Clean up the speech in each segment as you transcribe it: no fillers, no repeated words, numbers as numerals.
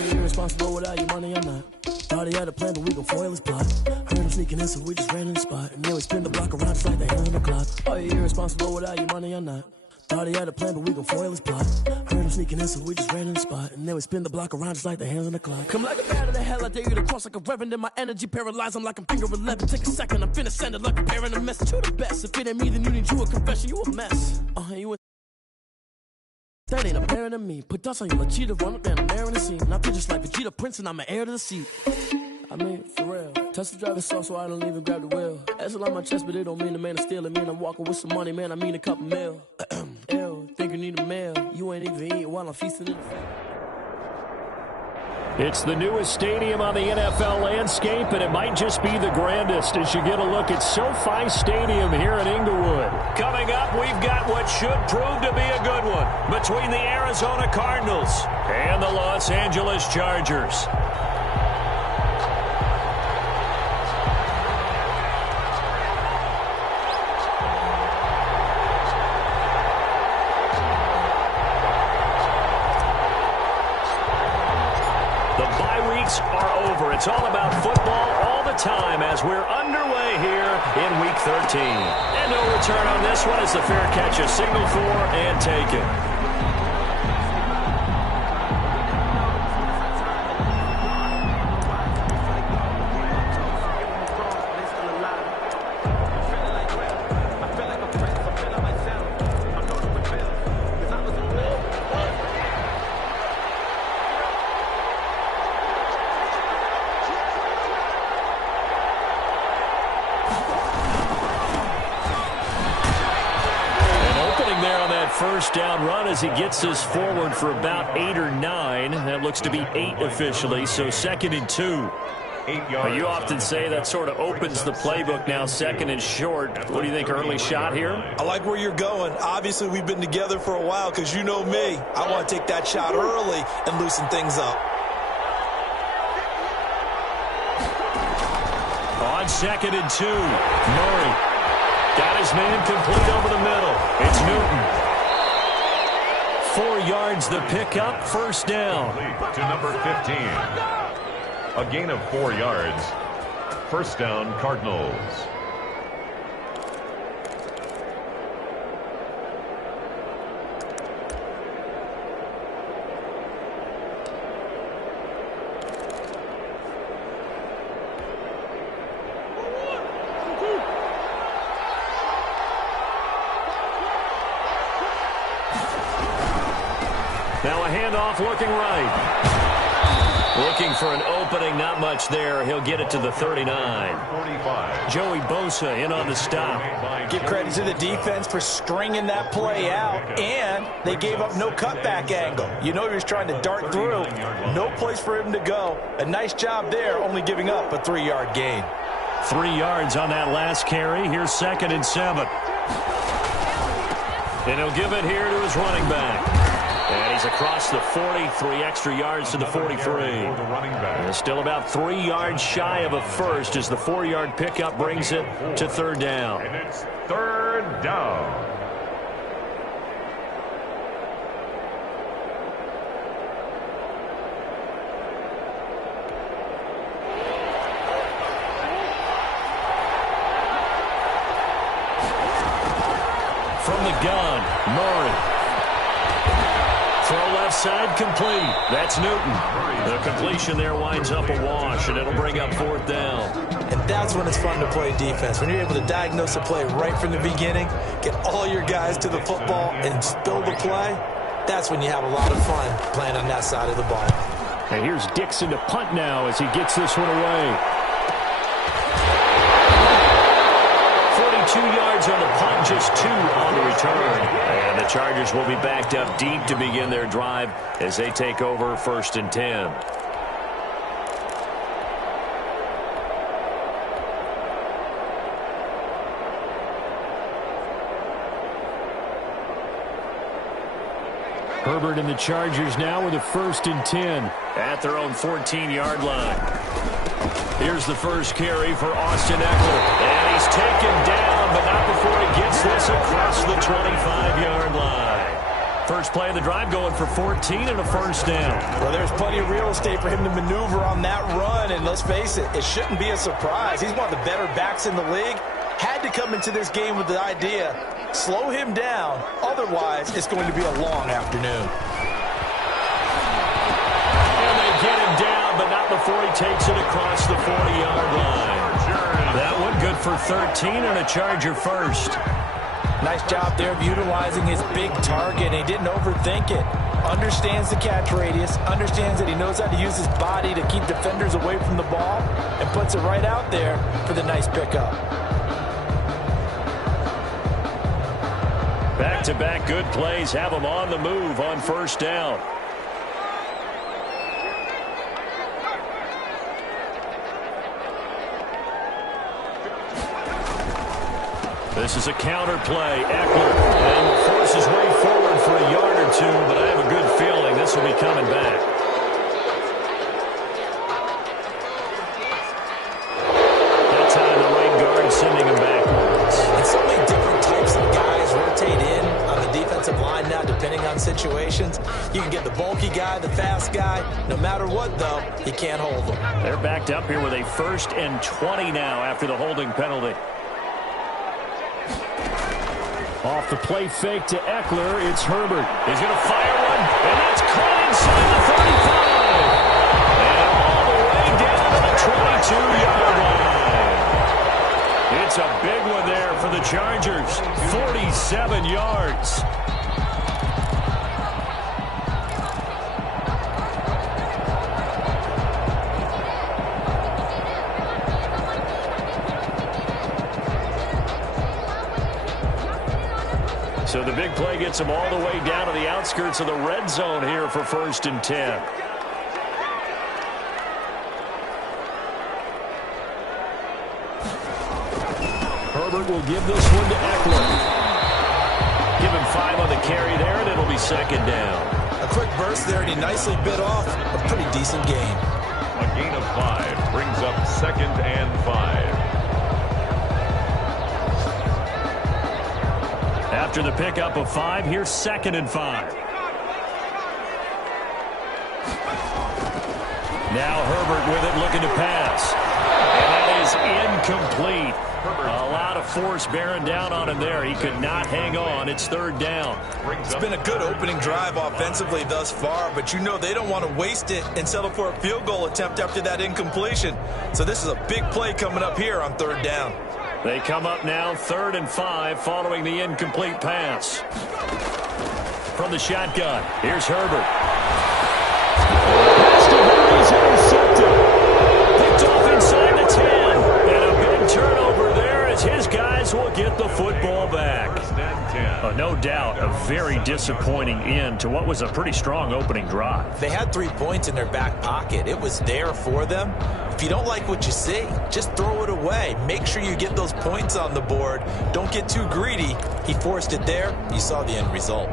you irresponsible without your money or not? Thought he had a plan, but we gon' foil his plot. Heard him sneaking in, so we just ran in the spot. And then we spin the block around just like the hand on the clock. Are you irresponsible without your money or not? Thought he had a plan, but we gon' foil his plot. Heard him sneaking in, so we just ran in the spot. And then we spin the block around just like the hands on the clock. Come like a bat of the hell, I dare you to cross like a reverend. And my energy paralyzed, I'm like I'm finger 11. Take a second, I'm finna send it like a parent a message. You the best, if it ain't me, then you need you a confession. You a mess. You a that ain't apparent to me. Put dust on you like cheetah, run up down the air in the scene. And I feel just like Vegeta Prince and I'm an heir to the seat. I mean, for real. Touch the driver's soft so I don't even grab the wheel. That's on my chest, but it don't mean the man is stealing. Mean I'm walking with some money, man, I mean a couple mil. Ew, think you need a meal. You ain't even eating while I'm feasting in the field. It's the newest stadium on the NFL landscape, and it might just be the grandest as you get a look at SoFi Stadium here in Inglewood. Coming up, we've got what should prove to be a good one between the Arizona Cardinals and the Los Angeles Chargers. Are over. It's all about football all the time as we're underway here in Week 13. And no return on this one as the fair catch is signaled for and taken. First down run as he gets us forward for about 8 or 9. That looks to be 8 officially, so 2nd and 2. 8 yards. You often say that sort of opens the playbook now, 2nd and short. What do you think, early shot here? I like where you're going. Obviously, we've been together for a while because you know me. I want to take that shot early and loosen things up. On 2nd and 2, Murray got his man complete over the middle. It's Newton. 4 yards the pickup, first down. To number 15. A gain of 4 yards. First down, Cardinals. Now a handoff looking right. Looking for an opening, not much there. He'll get it to the 39. 45. Joey Bosa in on the stop. Give credit to the defense for stringing that play out, and they gave up no cutback angle. You know he was trying to dart through. No place for him to go. A nice job there, only giving up a 3-yard gain. 3 yards on that last carry. Here's 2nd and 7. And he'll give it here to his running back. And he's across the 40, 3 extra yards to the 43. And still about 3 yards shy of a first as the 4-yard pickup brings it to 3rd down. And it's 3rd down. From the gun, Murray. Throw left side complete. That's Newton. The completion there winds up a wash, and it'll bring up 4th down. And that's when it's fun to play defense. When you're able to diagnose a play right from the beginning, get all your guys to the football, and spill the play, that's when you have a lot of fun playing on that side of the ball. And here's Dixon to punt now as he gets this one away. 42 yards on the punt, just 2 on the return. And the Chargers will be backed up deep to begin their drive as they take over 1st and 10. Herbert and the Chargers now with a 1st and 10 at their own 14-yard line. Here's the first carry for Austin Eckler. And he's taken down, but not before he gets this across the 25-yard line. First play of the drive going for 14 and a first down. Well, there's plenty of real estate for him to maneuver on that run, and let's face it, it shouldn't be a surprise. He's one of the better backs in the league. Had to come into this game with the idea, slow him down, otherwise it's going to be a long afternoon. And they get him down, but not before he takes it across the 40-yard line. That one good for 13 and a Charger first. Nice job there of utilizing his big target. He didn't overthink it. Understands the catch radius, understands that he knows how to use his body to keep defenders away from the ball, and puts it right out there for the nice pickup. Back-to-back good plays have him on the move on first down. This is a counter play. Eckler and will force his way forward for a yard or two, but I have a good feeling this will be coming back. That time the right guard sending him backwards. And so many different types of guys rotate in on the defensive line now, depending on situations. You can get the bulky guy, the fast guy. No matter what, though, you can't hold them. They're backed up here with a 1st and 20 now after the holding penalty. Off the play fake to Eckler, it's Herbert. He's going to fire one, and that's caught inside the 35. And all the way down to the 22-yard line. It's a big one there for the Chargers. 47 yards. So the big play gets him all the way down to the outskirts of the red zone here for 1st and 10. Herbert will give this one to Eckler. Give him 5 on the carry there, and it'll be 2nd down. A quick burst there, and he nicely bit off a pretty decent game. A gain of 5 brings up 2nd and 5. After the pickup of 5, here's 2nd and 5. Now Herbert with it, looking to pass. And that is incomplete. A lot of force bearing down on him there. He could not hang on. It's 3rd down. It's been a good opening drive offensively thus far, but you know they don't want to waste it and settle for a field goal attempt after that incompletion. So this is a big play coming up here on 3rd down. They come up now 3rd and 5 following the incomplete pass. From the shotgun, here's Herbert. Pass to Herbert, he's intercepted. Picked off inside the 10. And a big turnover there as his guys will get the football back. No doubt a very disappointing end to what was a pretty strong opening drive. They had 3 points in their back pocket. It was there for them. If you don't like what you see, just throw it away. Make sure you get those points on the board. Don't get too greedy. He forced it there. You saw the end result.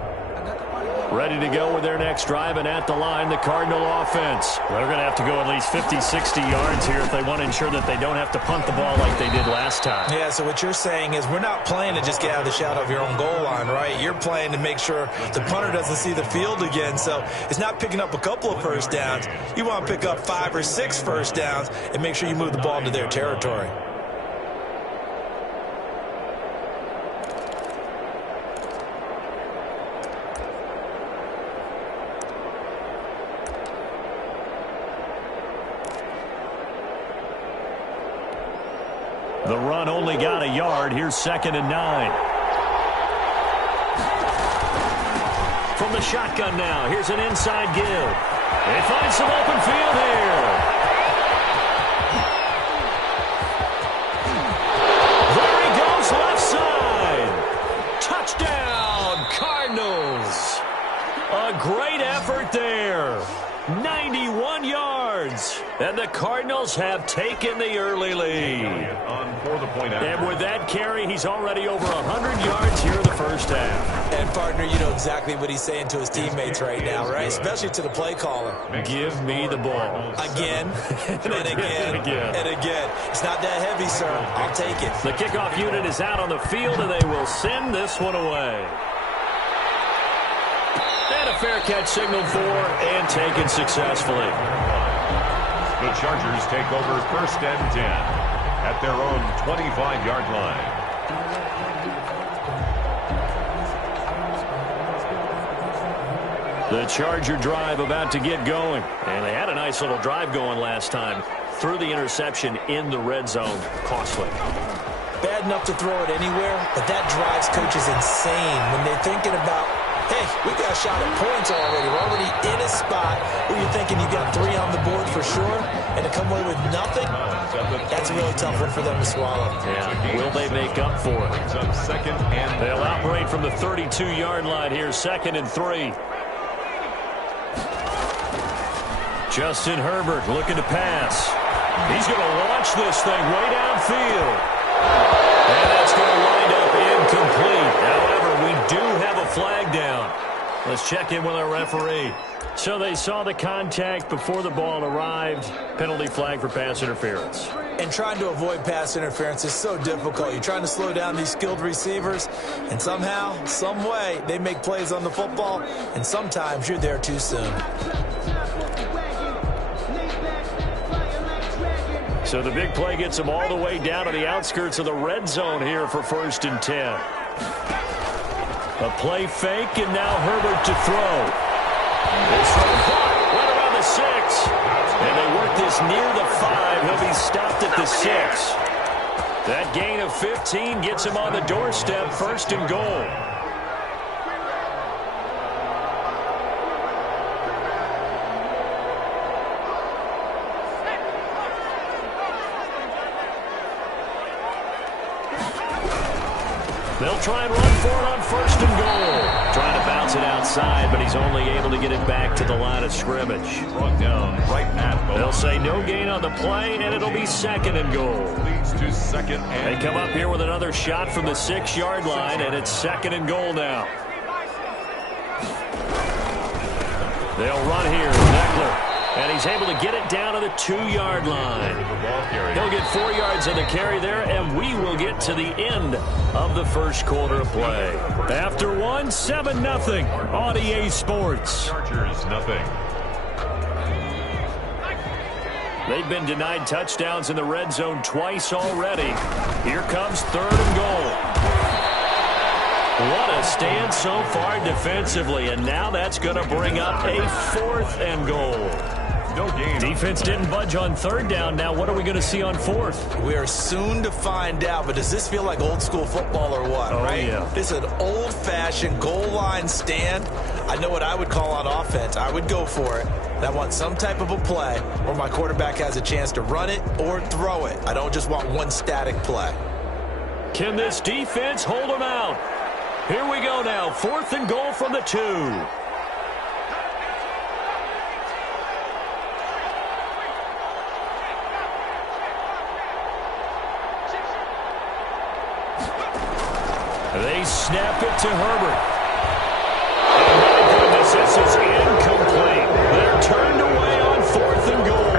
Ready to go with their next drive, and at the line, the Cardinal offense. They're going to have to go at least 50, 60 yards here if they want to ensure that they don't have to punt the ball like they did last time. Yeah, so what you're saying is we're not playing to just get out of the shadow of your own goal line, right? You're playing to make sure the punter doesn't see the field again. So it's not picking up a couple of first downs. You want to pick up 5 or 6 first downs and make sure you move the ball into their territory. The run only got a yard. Here's 2nd and 9. From the shotgun now, here's an inside give. They find some open field here. There he goes, left side. Touchdown, Cardinals. A great effort there. 91 yards. And the Cardinals have taken the early lead. And with that carry, he's already over 100 yards here in the first half. And, partner, you know exactly what he's saying to his teammates right now, right? Especially to the play caller. Give me the ball. Again, and again, and again. It's not that heavy, sir. I'll take it. The kickoff unit is out on the field, and they will send this one away. fair catch signaled for and taken successfully. The Chargers take over 1st and 10 at their own 25-yard line. The Charger drive about to get going. And they had a nice little drive going last time. Threw the interception in the red zone. Costly. Bad enough to throw it anywhere, but that drives coaches insane when they're thinking about, hey, we got a shot at points already. We're already in a spot where you're thinking you got 3 on the board for sure, and to come away with nothing, that's a really tough one for them to swallow. Yeah. Will they make up for it? They'll operate from the 32-yard line here, 2nd and 3. Justin Herbert looking to pass. He's going to launch this thing way downfield. And that's going to wind up incomplete. However, we do have a flag down. Let's check in with our referee. So they saw the contact before the ball arrived. Penalty flag for pass interference. And trying to avoid pass interference is so difficult. You're trying to slow down these skilled receivers, and somehow, some way, they make plays on the football, and sometimes you're there too soon. So the big play gets them all the way down to the outskirts of the red zone here for 1st and 10. A play fake, and now Herbert to throw. This one caught right around the 6. And they work this near the 5. He'll be stopped at the 6. That gain of 15 gets him on the doorstep, 1st and goal. They'll try and run for it on 1st and goal. Trying to bounce it outside, but he's only able to get it back to the line of scrimmage. Brought down right at the They'll say no gain on the play, and it'll be 2nd and goal. leads to 2nd and They come up here with another shot from the 6-yard line, and it's 2nd and goal now. They'll run here. Meckler. And he's able to get it down to the 2-yard line. He'll get 4 yards on the carry there, and we will get to the end of the first quarter of play. After 1, 7-0 on EA Sports. Chargers nothing. They've been denied touchdowns in the red zone twice already. Here comes 3rd and goal. What a stand so far defensively, and now that's going to bring up a 4th and goal. No gain. Defense didn't budge on 3rd down. Now what are we going to see on 4th? We are soon to find out, but does this feel like old school football or what, right? Yeah. This is an old-fashioned goal line stand. I know what I would call on offense. I would go for it. And I want some type of a play where my quarterback has a chance to run it or throw it. I don't just want one static play. Can this defense hold them out? Here we go now. 4th and goal from the 2. They snap it to Herbert. And my goodness, this is incomplete. They're turned away on 4th and goal.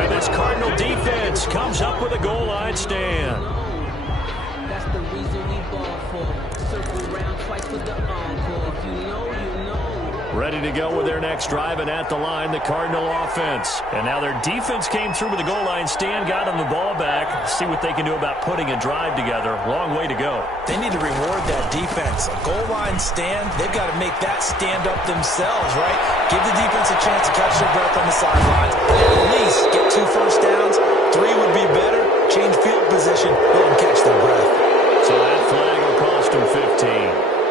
And this Cardinal defense comes up with a goal line stand. That's the reason we ball for. Circle round twice with the encore. If you know, you know. Ready to go with their next drive, and at the line, the Cardinal offense. And now their defense came through with the goal line stand, got them the ball back. See what they can do about putting a drive together. Long way to go. They need to reward that defense. A goal line stand, they've got to make that stand up themselves, right? Give the defense a chance to catch their breath on the sidelines. At least get 2 first downs. 3 would be better. Change field position. Let them catch their breath. So that flag will cost them 15.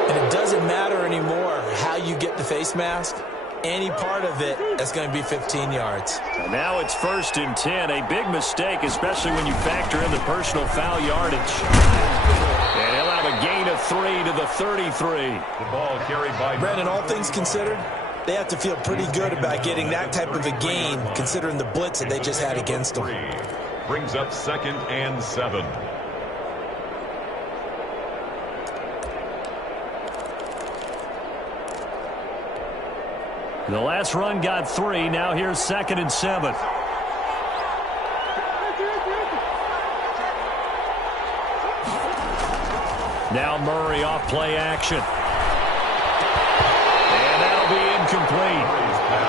And it doesn't matter anymore how you get the face mask. Any part of it is going to be 15 yards. And now it's 1st and 10. A big mistake, especially when you factor in the personal foul yardage. And he'll have a gain of 3 to the 33. The ball carried by Brandon, all things considered, they have to feel pretty good about getting that type of a gain, considering the blitz that they just had against them. brings up 2nd and 7. The last run got 3. Now here's 2nd and 7. Now Murray off play action. And that'll be incomplete.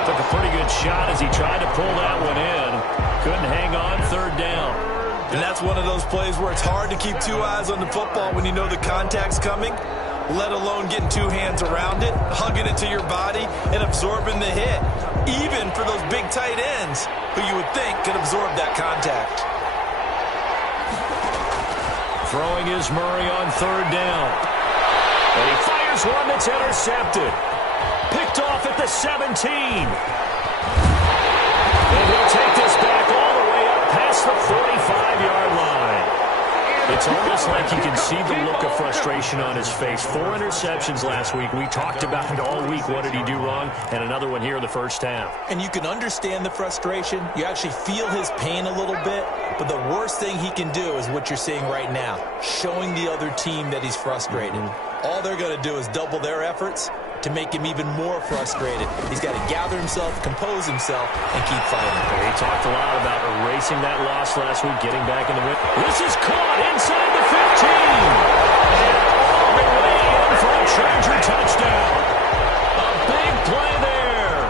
Took a pretty good shot as he tried to pull that one in. Couldn't hang on third down. And that's one of those plays where it's hard to keep two eyes on the football when you know the contact's coming, let alone getting two hands around it, hugging it to your body, and absorbing the hit, even for those big tight ends who you would think could absorb that contact. Throwing is Murray on third down. And he fires one that's intercepted. Picked off at the 17. And he'll take this back all the way up past the 45-yard line. It's almost like you can see the look of frustration on his face. 4 interceptions last week. We talked about it all week. What did he do wrong? And another one here in the first half. And you can understand the frustration. You actually feel his pain a little bit. But the worst thing he can do is what you're seeing right now, showing the other team that he's frustrated. All they're going to do is double their efforts to make him even more frustrated. He's got to gather himself, compose himself, and keep fighting. He talked a lot about erasing that loss last week, getting back in the win. This is caught inside the 15. And all the way in for a Charger touchdown. A big play there.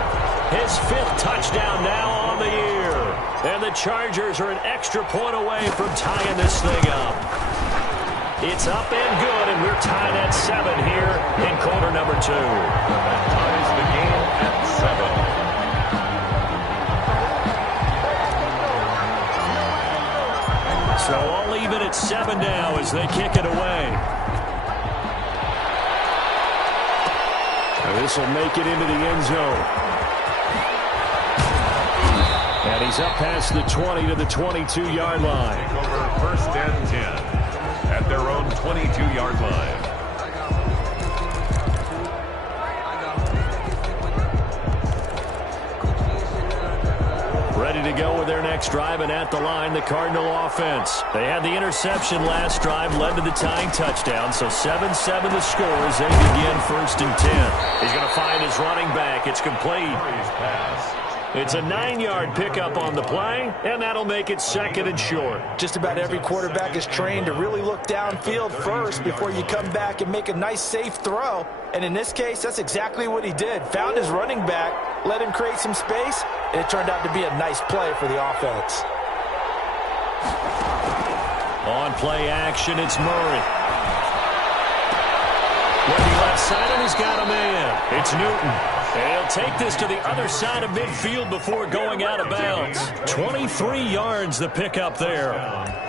His 5th touchdown now on the year. And the Chargers are an extra point away from tying this thing up. It's up and good, and we're tied at 7 here in quarter number 2. That ties the game at 7. So all even at 7 now as they kick it away. This will make it into the end zone. And he's up past the 20 to the 22-yard line. Take over first and 10. At their own 22-yard line. Ready to go with their next drive, and at the line, the Cardinal offense. They had the interception last drive, led to the tying touchdown, so 7-7 the score as they begin first and 10. He's going to find his running back. It's complete. It's a 9-yard pickup on the play, and that'll make it 2nd and short. Just about every quarterback is trained to really look downfield first before you come back and make a nice, safe throw. And in this case, that's exactly what he did. Found his running back, let him create some space, and it turned out to be a nice play for the offense. On play action, it's Murray. Looking left side, and he's got a man. It's Newton. And he'll take this to the other side of midfield before going out of bounds. 23 yards the pickup there.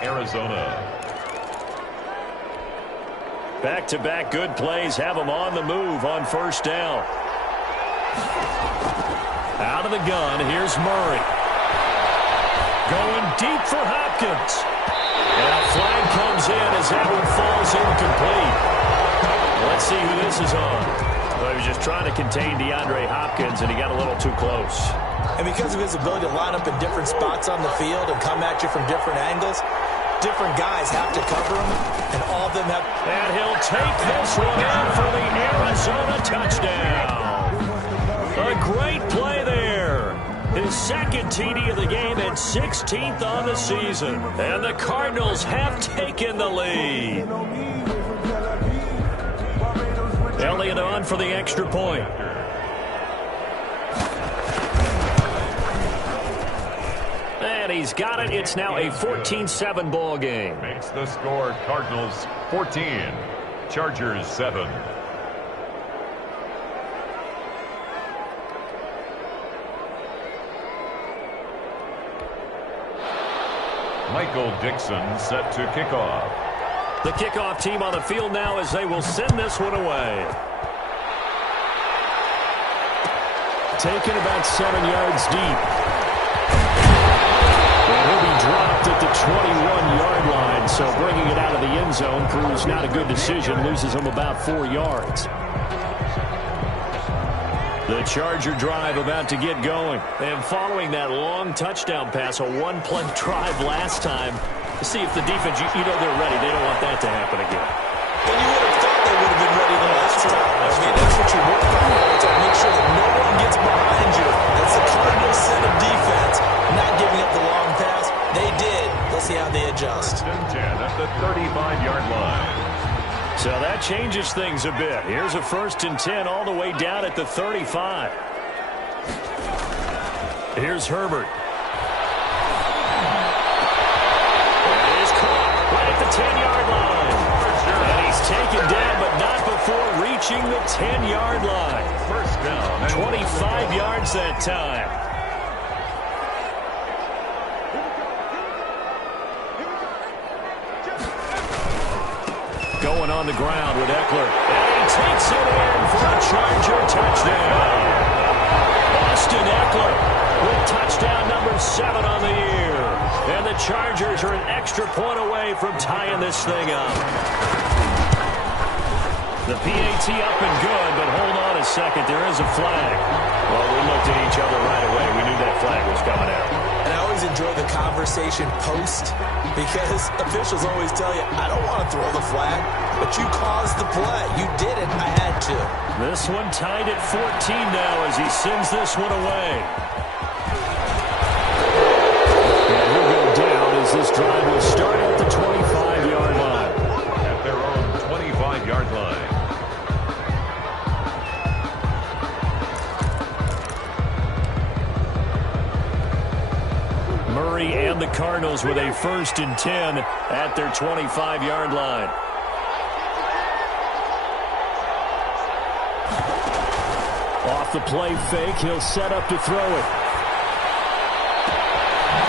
Arizona. Back-to-back good plays have them on the move on first down. Out of the gun, here's Murray. Going deep for Hopkins. And a flag comes in as that one falls incomplete. Let's see who this is on. Well, he was just trying to contain DeAndre Hopkins, and he got a little too close. And because of his ability to line up in different spots on the field and come at you from different angles, different guys have to cover him, and all of them have... And he'll take this one in for the Arizona touchdown. A great play there. His 2nd TD of the game and 16th on the season. And the Cardinals have taken the lead. Elliott on for the extra point. And he's got it. It's now a 14-7 ball game. Makes the score Cardinals 14, Chargers 7. Michael Dixon set to kick off. The kickoff team on the field now as they will send this one away. Taken about 7 yards deep. And he'll be dropped at the 21-yard line, so bringing it out of the end zone proves not a good decision. Loses him about 4 yards. The Charger drive about to get going. And following that long touchdown pass, a one-play drive last time, to see if the defense, you know they're ready. They don't want that to happen again. And you would have thought they would have been ready the last time. I mean, that's what you work on, to make sure that no one gets behind you. That's the Cardinals set of defense, not giving up the long pass. They did. Let's see how they adjust. 10 at the 35-yard line. So that changes things a bit. Here's a 1st and 10 all the way down at the 35. Here's Herbert. And he's caught right at the 10-yard line. And he's taken down, but not before reaching the 10-yard line. First down. 25 yards that time. Going on the ground with Eckler. And he takes it in for a Charger touchdown. Austin Eckler with touchdown number 7 on the year. And the Chargers are an extra point away from tying this thing up. The PAT up and good, but hold on a second. There is a flag. Well, we looked at each other right away. We knew that flag was coming out. And I always enjoy the conversation post because officials always tell you, I don't want to throw the flag, but you caused the play. You did it. I had to. This one tied at 14 now as he sends this one away. And he'll go down as this drive will start at the 25-yard line. At their own 25-yard line. Murray and the Cardinals with a 1st and 10 at their 25-yard line. Off the play fake, he'll set up to throw it.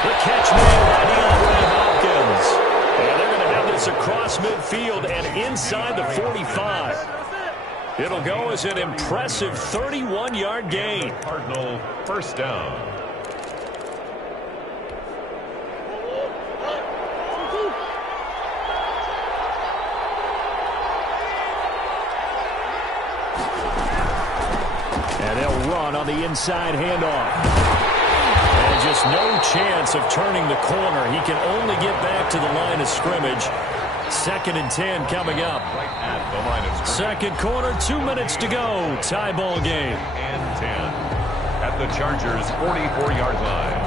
The catch made by DeAndre Hopkins. And they're going to have this across midfield and inside the 45. It'll go as an impressive 31-yard gain. Cardinal first down. And they'll run on the inside handoff. And just no chance of turning the corner. He can only get back to the line of scrimmage. 2nd and 10 coming up. Right at the line of scrimmage. Second quarter, 2 minutes to go. Tie ball game. And 10 at the Chargers' 44-yard line.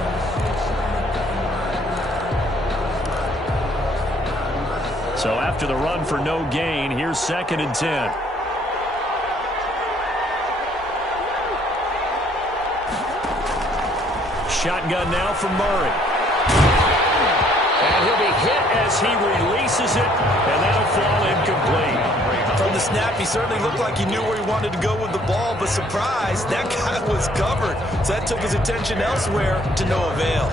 So after the run for no gain, here's 2nd and 10. Shotgun now for Murray. And he'll be hit as he releases it, and that'll fall incomplete. From the snap, he certainly looked like he knew where he wanted to go with the ball, but surprise, that guy was covered. So that took his attention elsewhere to no avail.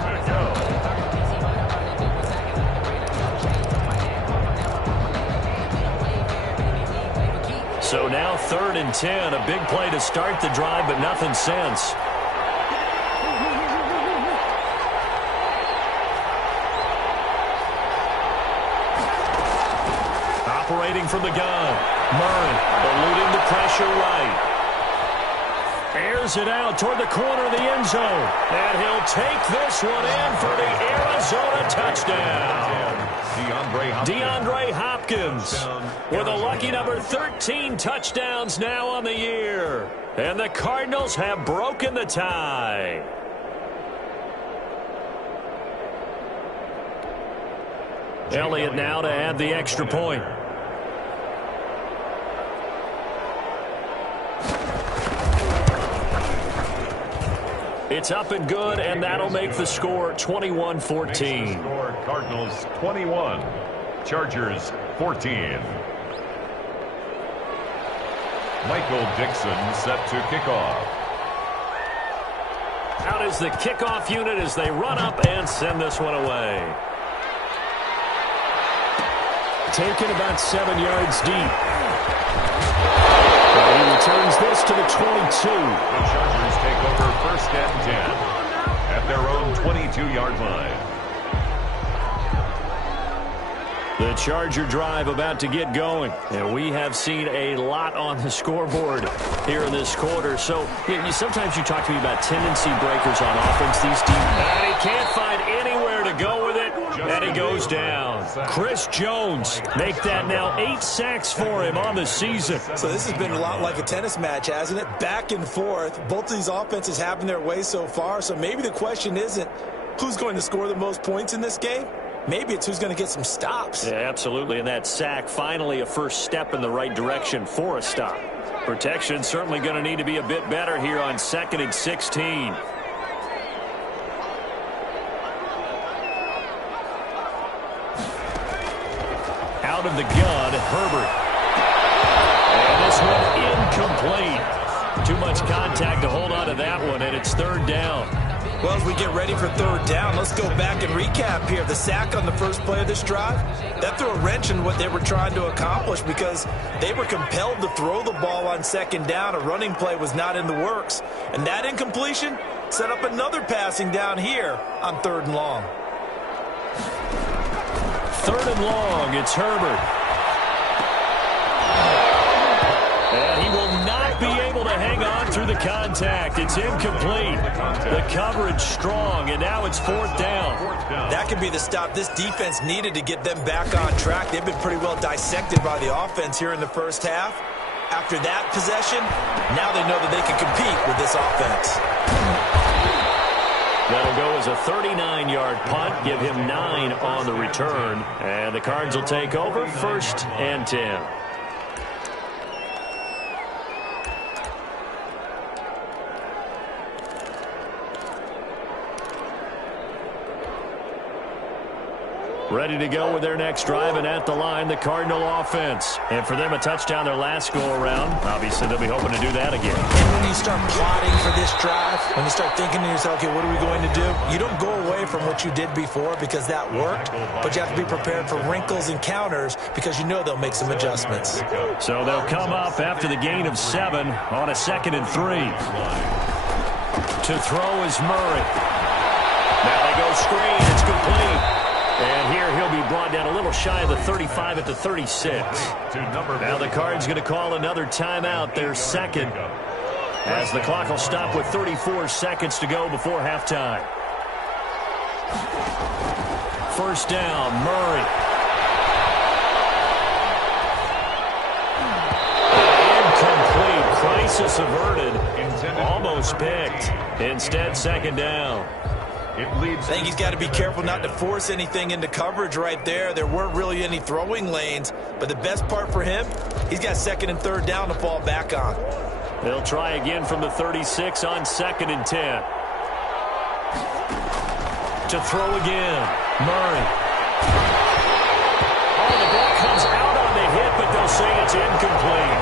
So now 3rd and 10, a big play to start the drive, but nothing since. Operating from the gun. Murray eluding the pressure right. Airs it out toward the corner of the end zone. And he'll take this one in for the Arizona touchdown. DeAndre Hopkins with a lucky number 13 touchdowns now on the year. And the Cardinals have broken the tie. Elliott now to add the extra point. It's up and good, and that'll make the score 21-14. Score Cardinals 21, Chargers 14. Michael Dixon set to kick off. Out is the kickoff unit as they run up and send this one away. Taken about 7 yards deep. And he returns this to the 22. The Chargers take over 1st and 10 at their own 22-yard line. The Charger drive about to get going. And we have seen a lot on the scoreboard here in this quarter. So sometimes you talk to me about tendency breakers on offense, these teams. And he can't find anywhere to go with it. And he goes down. Chris Jones make that now 8 sacks for him on the season. So this has been a lot like a tennis match, hasn't it? Back and forth. Both of these offenses having their way so far. So maybe the question isn't who's going to score the most points in this game. Maybe it's who's going to get some stops. Yeah, absolutely. And that sack, finally a first step in the right direction for a stop. Protection certainly going to need to be a bit better here on 2nd and 16. Out of the gun, Herbert. And this one incomplete. Too much contact to hold on to that one, and it's third down. Well, as we get ready for third down, let's go back and recap here. The sack on the first play of this drive, that threw a wrench in what they were trying to accomplish because they were compelled to throw the ball on second down. A running play was not in the works. And that incompletion set up another passing down here on third and long. Third and long, it's Herbert. And he will not be able to hang on through the contact. It's incomplete. The coverage strong, and now it's fourth down. That could be the stop this defense needed to get them back on track. They've been pretty well dissected by the offense here in the first half. After that possession, now they know that they can compete with this offense. That'll go as a 39-yard punt, give him 9 on the return. And the Cards will take over, 1st and 10. Ready to go with their next drive, and at the line, the Cardinal offense. And for them, a touchdown their last go-around. Obviously, they'll be hoping to do that again. And when you start plotting for this drive, when you start thinking to yourself, okay, what are we going to do? You don't go away from what you did before because that worked, but you have to be prepared for wrinkles and counters because you know they'll make some adjustments. So they'll come up after the gain of 7 on a 2nd and 3. To throw is Murray. Now they go screen. It's complete. And here he'll be brought down a little shy of the 35 at the 36. Now the Cards going to call another timeout, their second, as the clock will stop with 34 seconds to go before halftime. First down, Murray. Incomplete. Crisis averted. Almost picked. Instead, second down. I think he's got to be careful not to force anything into coverage right there. There weren't really any throwing lanes, but the best part for him, he's got 2nd and 3rd down to fall back on. They'll try again from the 36 on 2nd and 10. To throw again, Murray. Oh, the ball comes out on the hit, but they'll say it's incomplete.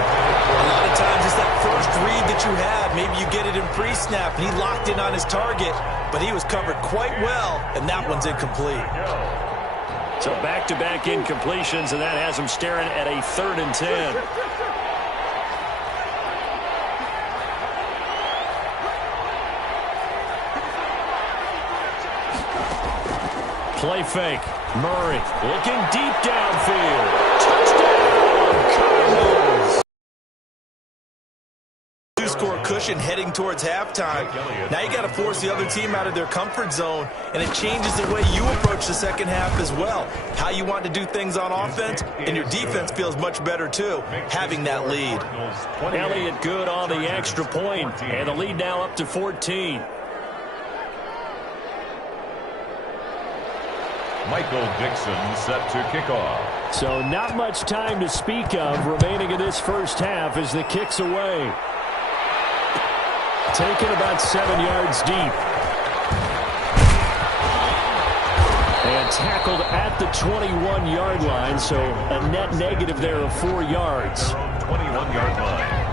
A lot of times it's that first read that you had. Maybe you get it in pre-snap, and he locked in on his target, but he was covered quite well, and that one's incomplete. So back-to-back incompletions, and that has him staring at a 3rd and 10. Play fake. Murray looking deep downfield. Touchdown, Cardinals! Two-score cushion heading towards halftime. Now you got to force the other team out of their comfort zone, and it changes the way you approach the second half as well. How you want to do things on offense, and your defense feels much better too, having that lead. Elliott good on the extra point, and the lead now up to 14. Michael Dixon set to kick off. So not much time to speak of remaining in this first half as the kick's away. Taken about 7 yards deep. And tackled at the 21-yard line, so a net negative there of 4 yards. 21-yard line.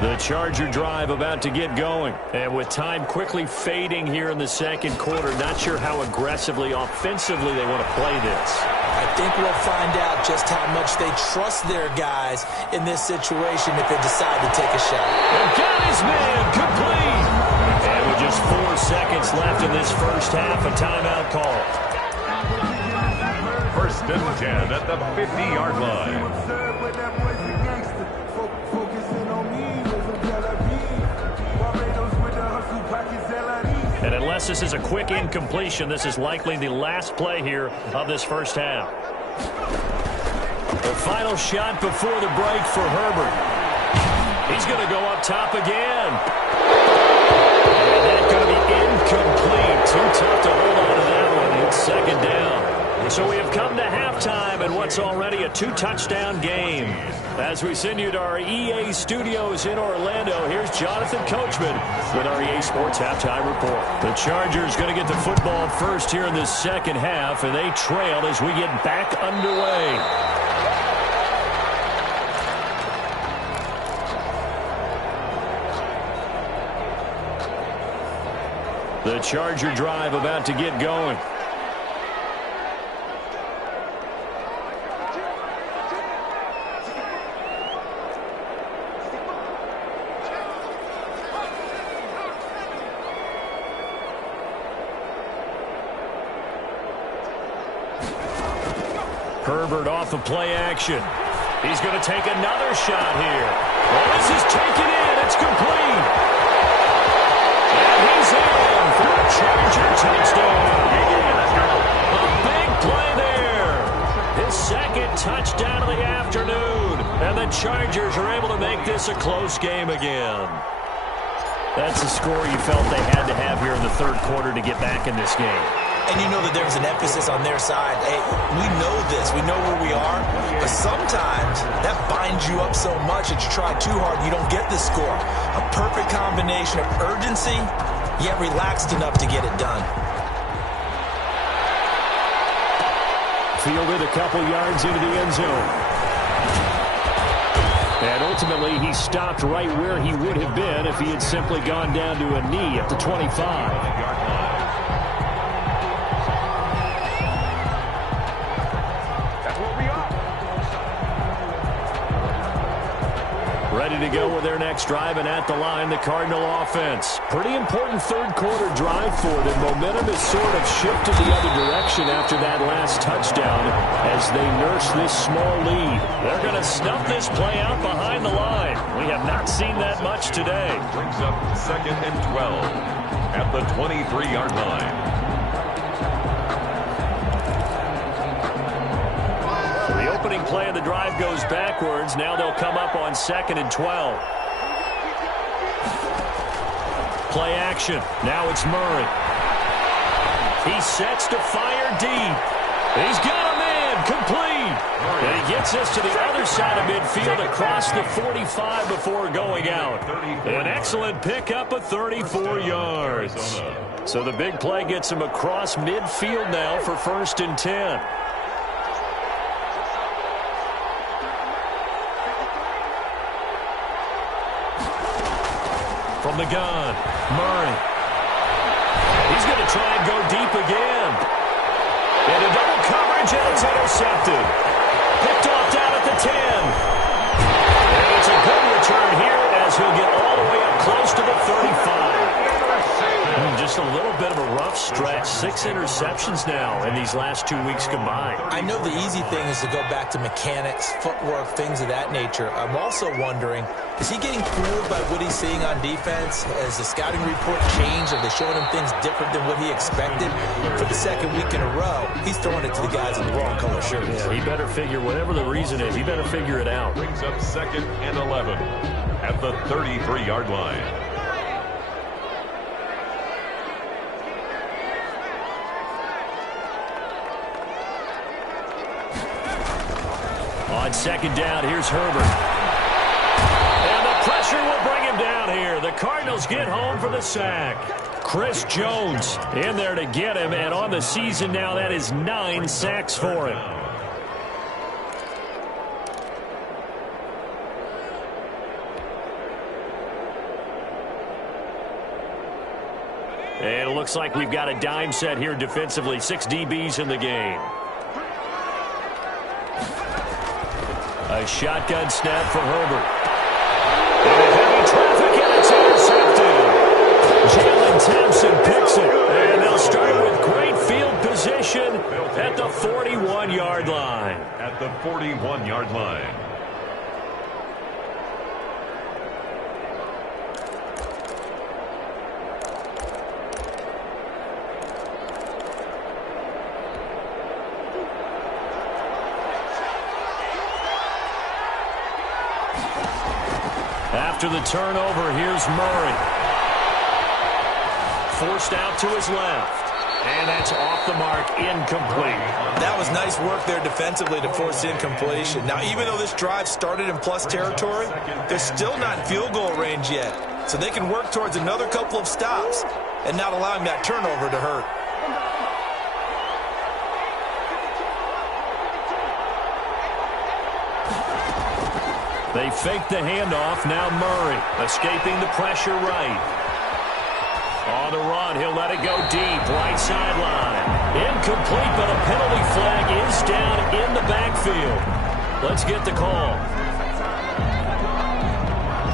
The Charger drive about to get going. And with time quickly fading here in the second quarter, not sure how aggressively, offensively they want to play this. I think we'll find out just how much they trust their guys in this situation if they decide to take a shot. And got his man complete. And with just 4 seconds left in this first half, a timeout call. 1st and 10 at the 50-yard line. And unless this is a quick incompletion, this is likely the last play here of this first half. The final shot before the break for Herbert. He's going to go up top again. And that's going to be incomplete. Too tough to hold on to that one. It's second down. So we have come to halftime in what's already a 2-touchdown game. As we send you to our EA studios in Orlando, here's Jonathan Coachman with our EA Sports Halftime Report. The Chargers going to get the football first here in the second half, and they trail as we get back underway. The Charger drive about to get going. Herbert off of play action. He's going to take another shot here. Well, this is taken in. It's complete. And he's in for a Charger touchdown. A big play there. His second touchdown of the afternoon. And the Chargers are able to make this a close game again. That's the score you felt they had to have here in the third quarter to get back in this game. And you know that there's an emphasis on their side. Hey, we know this. We know where we are. But sometimes that binds you up so much that you try too hard, you don't get the score. A perfect combination of urgency, yet relaxed enough to get it done. Fielded a couple yards into the end zone. And ultimately, he stopped right where he would have been if he had simply gone down to a knee at the 25. Ready to go with their next drive, and at the line, the Cardinal offense. Pretty important third quarter drive for them. Momentum has sort of shifted the other direction after that last touchdown as they nurse this small lead. They're going to snuff this play out behind the line. We have not seen that much today. Brings up 2nd and 12 at the 23-yard line. Opening play of the drive goes backwards. Now they'll come up on 2nd and 12. Play action. Now it's Murray. He sets to fire deep. He's got a man complete. And he gets us to the other side of midfield across the 45 before going out. An excellent pickup of 34 yards. So the big play gets him across midfield now for 1st and 10. From the gun, Murray. He's going to try and go deep again. And a double coverage, and it's intercepted. Picked off down at the 10. And it's a good return here as he'll get all the way up close to the 35. Just a little bit of a rough stretch. 6 interceptions now in these last 2 weeks combined. I know the easy thing is to go back to mechanics, footwork, things of that nature. I'm also wondering, is he getting fooled by what he's seeing on defense? Has the scouting report changed? Are they showing him things different than what he expected? For the second week in a row, he's throwing it to the guys in the wrong color shirts. Yeah, he better figure, whatever the reason is, he better figure it out. Brings up 2nd and 11 at the 33-yard line. On 2nd down, here's Herbert. And the pressure will bring him down here. The Cardinals get home for the sack. Chris Jones in there to get him, and on the season now, that is 9 sacks for him. And it looks like we've got a dime set here defensively. 6 DBs in the game. A shotgun snap for Herbert. And heavy traffic, and it's intercepted. Jalen Thompson picks it. And they'll start with great field position at the 41-yard line. At the 41-yard line. After the turnover, here's Murray. Forced out to his left. And that's off the mark, incomplete. That was nice work there defensively to force incompletion. Now, even though this drive started in plus territory, they're still not in field goal range yet. So they can work towards another couple of stops and not allowing that turnover to hurt. They fake the handoff. Now Murray escaping the pressure right. On the run, he'll let it go deep. Right sideline. Incomplete, but a penalty flag is down in the backfield. Let's get the call.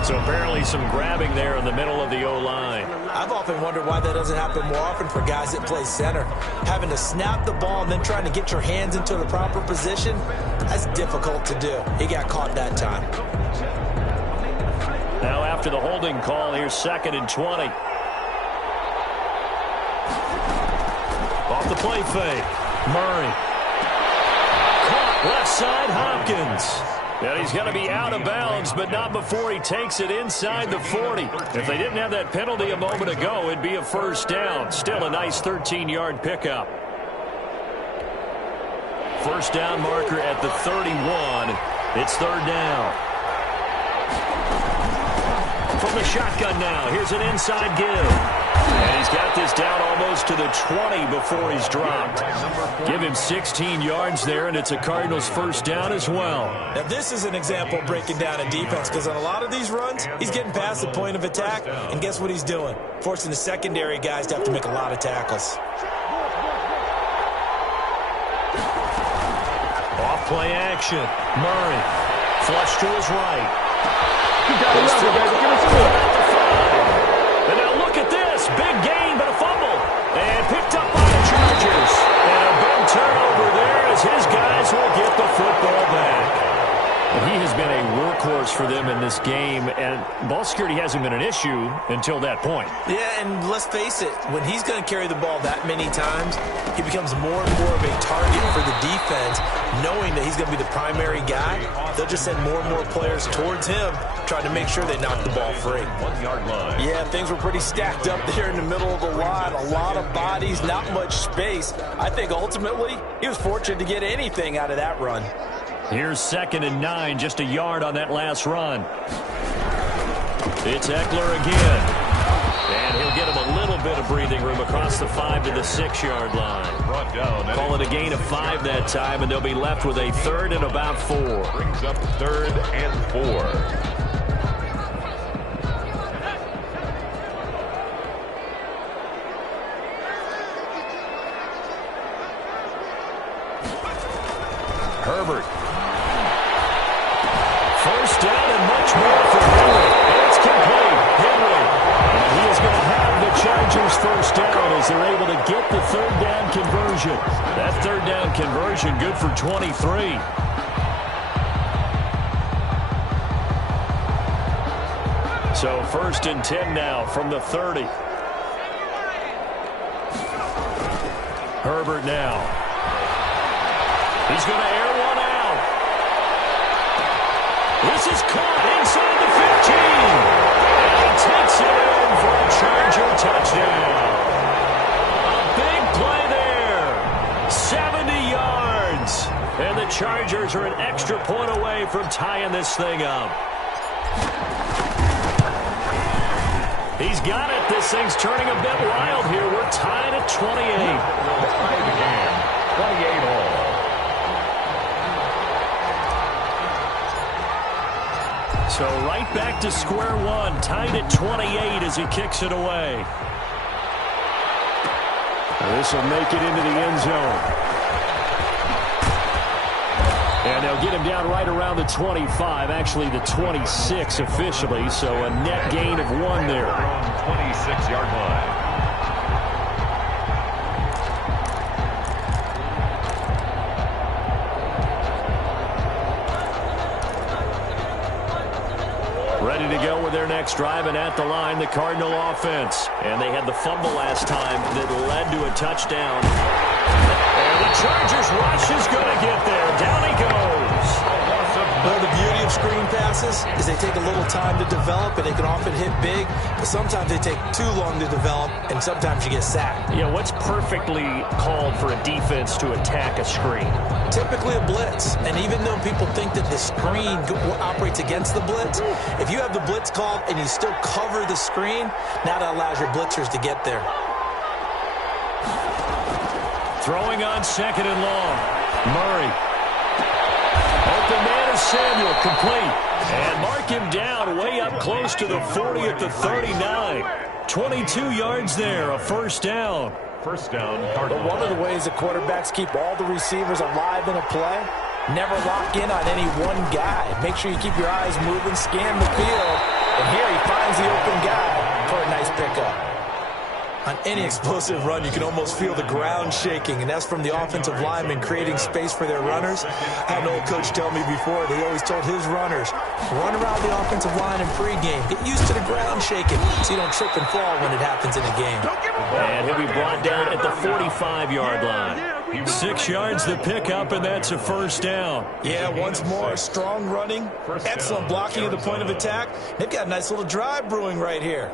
So apparently some grabbing there in the middle of the O-line. I've often wondered why that doesn't happen more often for guys that play center. Having to snap the ball and then trying to get your hands into the proper position, that's difficult to do. He got caught that time. Now after the holding call, here's 2nd and 20. Off the play fake. Murray. Caught left side, Hopkins. And he's going to be out of bounds, but not before he takes it inside the 40. If they didn't have that penalty a moment ago, it'd be a first down. Still a nice 13-yard pickup. First down marker at the 31. It's 3rd down. From the shotgun now, here's an inside give. And he's got this down almost to the 20 before he's dropped. Give him 16 yards there, and it's a Cardinals first down as well. Now, this is an example of breaking down a defense, because on a lot of these runs, he's getting past the point of attack, and guess what he's doing? Forcing the secondary guys to have to make a lot of tackles. Off play action. Murray. Flush to his right. And now look at this. Big gain, but a fumble. And picked up by the Chargers. And a big turnover there as his guys will get the football back. And he has been a workhorse for them in this game, and ball security hasn't been an issue until that point. Yeah, and let's face it, when he's going to carry the ball that many times, he becomes more and more of a target for the defense, knowing that he's going to be the primary guy. They'll just send more and more players towards him, trying to make sure they knock the ball free. 1 yard line. Yeah, things were pretty stacked up there in the middle of the line. A lot of bodies, not much space. I think ultimately he was fortunate to get anything out of that run. Here's 2nd and 9, just a yard on that last run. It's Eckler again. And he'll get him a little bit of breathing room across the 5 to the 6-yard line. Brought down. Call it a gain of 5 that time, and they'll be left with a 3rd and about 4. Brings up 3rd and 4. Herbert. First down and much more for Henry. It's complete. Henry. And he is going to have the Chargers first down as they're able to get the 3rd down conversion. That 3rd down conversion good for 23. So 1st and 10 now from the 30. Herbert now. He's going to air one out. This is caught inside the 15. And he takes it in for a Charger touchdown. A big play there. 70 yards. And the Chargers are an extra point away from tying this thing up. He's got it. This thing's turning a bit wild here. We're tied at 28. Tie the game. 28 all. So right back to square one, tied at 28 as he kicks it away. This will make it into the end zone. And they'll get him down right around the 25, actually the 26 officially, so a net gain of 1 there. 26-yard line. Ready to go with their next drive, and at the line, the Cardinal offense. And they had the fumble last time that led to a touchdown. And the Chargers rush is going to get there. Down he goes. Well, the beauty of screen passes is they take a little time to develop, and they can often hit big, but sometimes they take too long to develop, and sometimes you get sacked. Yeah, what's perfectly called for a defense to attack a screen? Typically a blitz, and even though people think that the screen operates against the blitz, if you have the blitz called and you still cover the screen, now that allows your blitzers to get there. Throwing on second and long. Murray. Open man is Samuel, complete. And mark him down way up close to the 40 at the 39. 22 yards there, a first down. First down, But one of the ways that quarterbacks keep all the receivers alive in a play, never lock in on any one guy. Make sure you keep your eyes moving, scan the field, and here he finds the open guy for a nice pickup. On any explosive run, you can almost feel the ground shaking, and that's from the offensive linemen creating space for their runners. I had an old coach tell me before, they always told his runners, run around the offensive line in pregame. Get used to the ground shaking so you don't trip and fall when it happens in a game. And he'll be brought down at the 45-yard line. 6 yards the pickup, and that's a first down. Yeah, once more, strong running, excellent blocking at the point of attack. They've got a nice little drive brewing right here.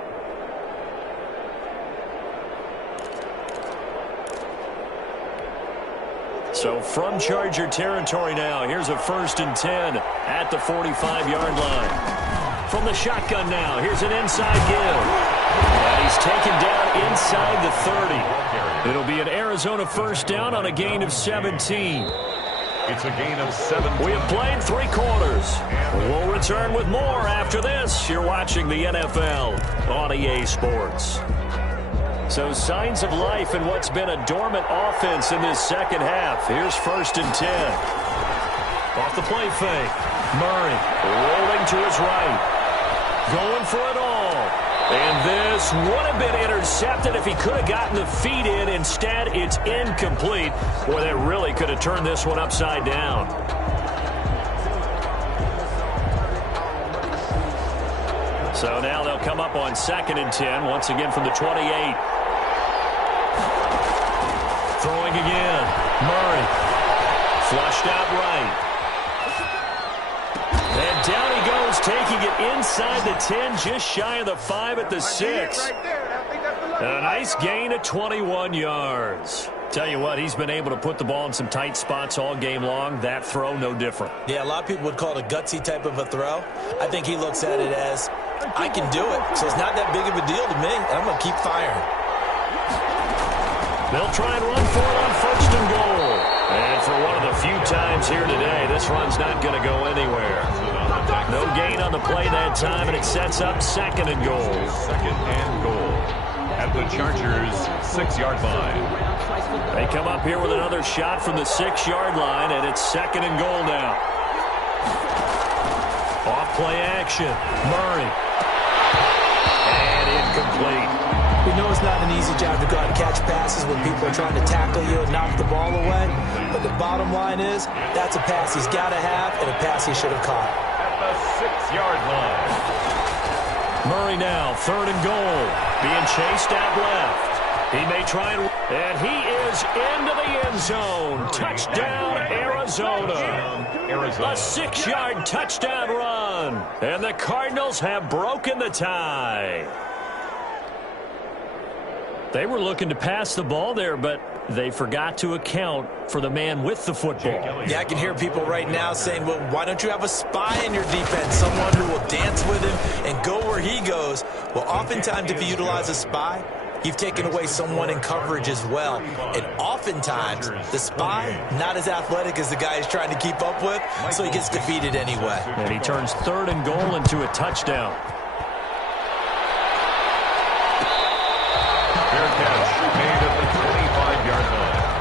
So from Charger territory now, here's a 1st and 10 at the 45-yard line. From the shotgun now, here's an inside give. And he's taken down inside the 30. It'll be an Arizona first down on a gain of 17. It's a gain of 7. We have played 3 quarters. We'll return with more after this. You're watching the NFL on EA Sports. So signs of life in what's been a dormant offense in this second half. Here's 1st and 10. Off the play fake. Murray rolling to his right. Going for it all. And this would have been intercepted if he could have gotten the feet in. Instead, it's incomplete. Boy, that really could have turned this one upside down. So now they'll come up on 2nd and 10, once again from the 28. Throwing again. Murray. Flushed out right. And down he goes, taking it inside the 10, just shy of the 5 at the 6. And a nice gain of 21 yards. Tell you what, he's been able to put the ball in some tight spots all game long. That throw, no different. Yeah, a lot of people would call it a gutsy type of a throw. I think he looks at it as, I can do it, so it's not that big of a deal to me, and I'm going to keep firing. They'll try and run for it on 1st and goal. And for one of the few times here today, this run's not going to go anywhere. No gain on the play that time, and it sets up 2nd and goal. 2nd and goal at the Chargers' 6-yard line. They come up here with another shot from the 6-yard line, and it's 2nd and goal now. Off play action. Murray. And incomplete. We know it's not an easy job to go out and catch passes when people are trying to tackle you and knock the ball away. But the bottom line is, that's a pass he's got to have and a pass he should have caught. At the 6-yard line. Murray now, 3rd and goal. Being chased out left. He may try and he is into the end zone. Touchdown, Arizona. A 6-yard touchdown run. And the Cardinals have broken the tie. They were looking to pass the ball there, but they forgot to account for the man with the football. Yeah, I can hear people right now saying, well, why don't you have a spy in your defense, someone who will dance with him and go where he goes? Well, oftentimes if you utilize a spy, you've taken away someone in coverage as well. And oftentimes, the spy, not as athletic as the guy he's trying to keep up with, so he gets defeated anyway. And he turns 3rd and goal into a touchdown. Fair catch made at the 25-yard line.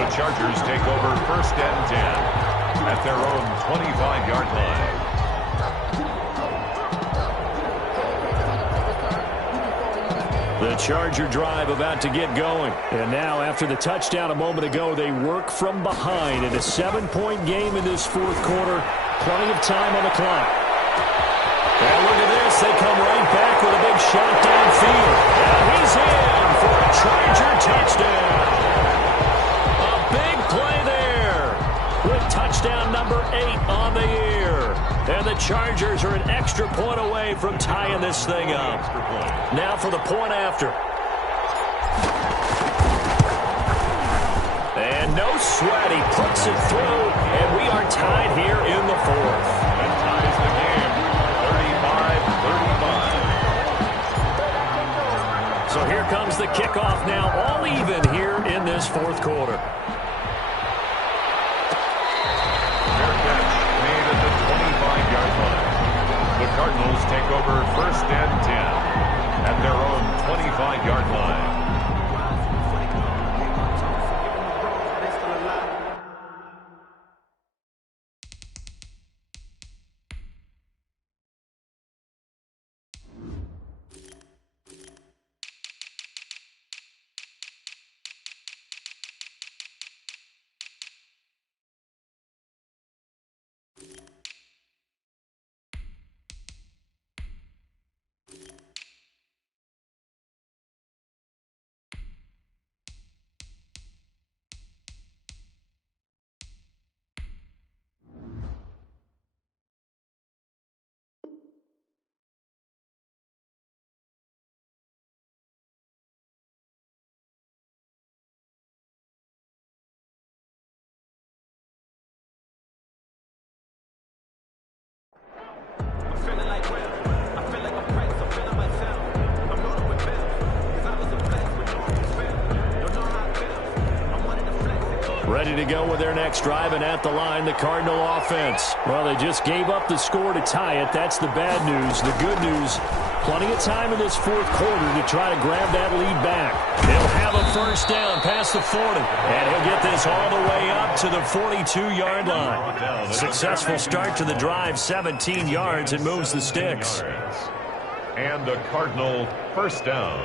The Chargers take over 1st and 10 at their own 25-yard line. The Charger drive about to get going. And now, after the touchdown a moment ago, they work from behind in a 7-point game in this 4th quarter. Plenty of time on the clock. And look at this. They come right back with a big shot downfield. And he's in for a Charger touchdown. A big play there with touchdown number 8 on the year. And the Chargers are an extra point away from tying this thing up. Now for the point after. And no sweat. He puts it through, and we are tied here in the fourth. That ties the game, 35-35. So here comes the kickoff now, all even here in this fourth quarter. Fair catch made at the 25-yard line. The Cardinals take over 1st and 10 at their own 25-yard line. Ready to go with their next drive, and at the line, the Cardinal offense. Well, they just gave up the score to tie it. That's the bad news. The good news, plenty of time in this fourth quarter to try to grab that lead back. He'll have a first down past the 40, and he'll get this all the way up to the 42-yard line. Successful start to the drive, 17 yards, and moves the sticks. And the Cardinal first down.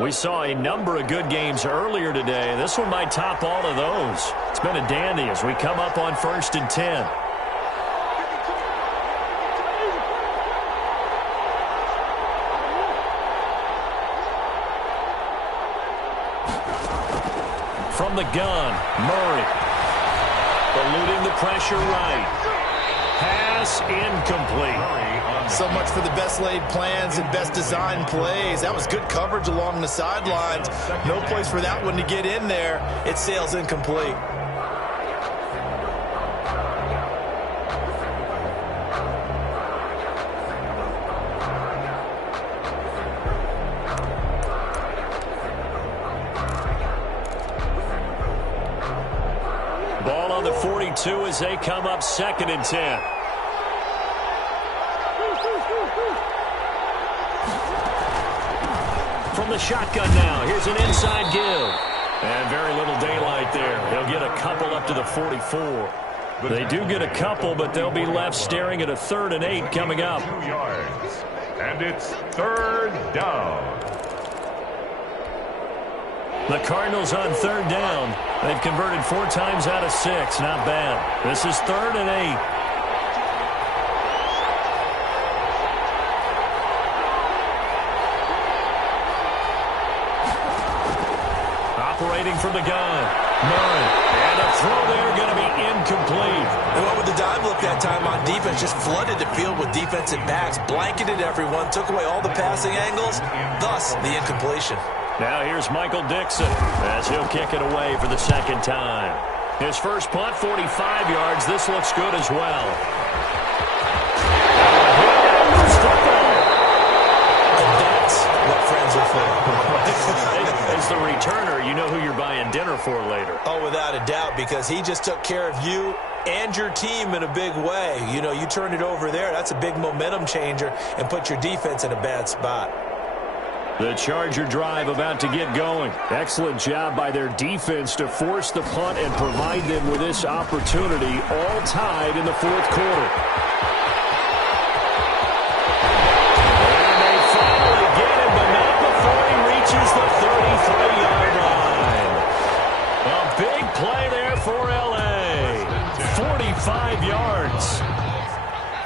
We saw a number of good games earlier today. This one might top all of those. It's been a dandy as we come up on 1st and 10. From the gun, Murray. Eluding the pressure right. Pass incomplete. So much for the best laid plans and best designed plays. That was good coverage along the sidelines. No place for that one to get in there. It sails incomplete. Ball on the 42 as they come up 2nd and 10. From the shotgun now, here's an inside give. And very little daylight there. They'll get a couple up to the 44. They do get a couple, but they'll be left staring at a 3rd and 8 coming up. 2 yards. And it's 3rd down. The Cardinals on 3rd down. They've converted 4 times out of 6. Not bad. This is 3rd and 8. Operating from the gun. Murray. And a throw there going to be incomplete. And what with the dive look that time on defense, just flooded the field with defensive backs, blanketed everyone, took away all the passing angles, thus the incompletion. Now here's Michael Dixon as he'll kick it away for the 2nd time. His first punt, 45 yards. This looks good as well. And that's what friends are for. As the returner, you know who you're buying dinner for later. Oh, without a doubt, because he just took care of you and your team in a big way. You know, you turned it over there. That's a big momentum changer and put your defense in a bad spot. The Charger drive about to get going. Excellent job by their defense to force the punt and provide them with this opportunity, all tied in the 4th quarter. And they finally get him, but not before he reaches the 33-yard line. A big play there for L.A. 45 yards.